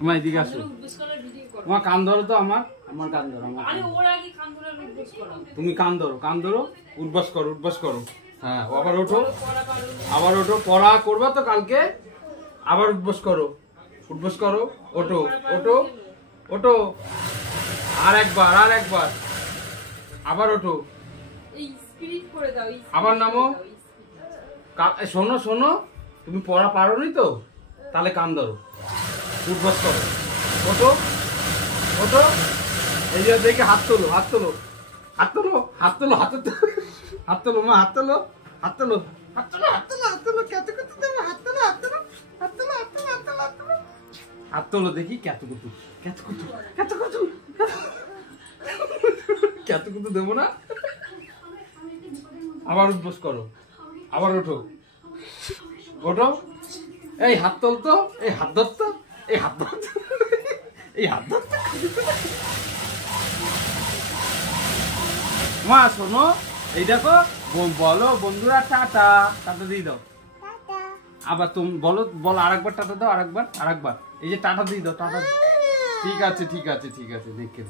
আমার এদিকে আসো, তোমার কান ধরো তো, আমার কান ধরো, তুমি কান ধরো, উঠবাস করো। হ্যাঁ, আবার ওঠো, পড়া করবা তো কালকে, আবার উঠবাস করো, ওঠো, আর একবার, আবার ওঠো, আবার নামো। শোনো, তুমি পড়া পারোনি তো, তাহলে কান ধরো, উঠবাস করো, ওঠো, এই যে দেখে হাত তোলো, মা, হাত তোলো, দেখি কত কুতু দেবো না। আবার উঠবস করো, আবার ওঠো, এই হাত তোলতো, এই হাত ধরতো, মা শোনো, এই দেখো, বলো বন্ধুরা টাটা দিয়ে দাও। আবার তুমি বলো আরেকবার টাটা দাও, আরেকবার, এই যে টাটা দিয়ে দাও, টাটা। ঠিক আছে, দেখে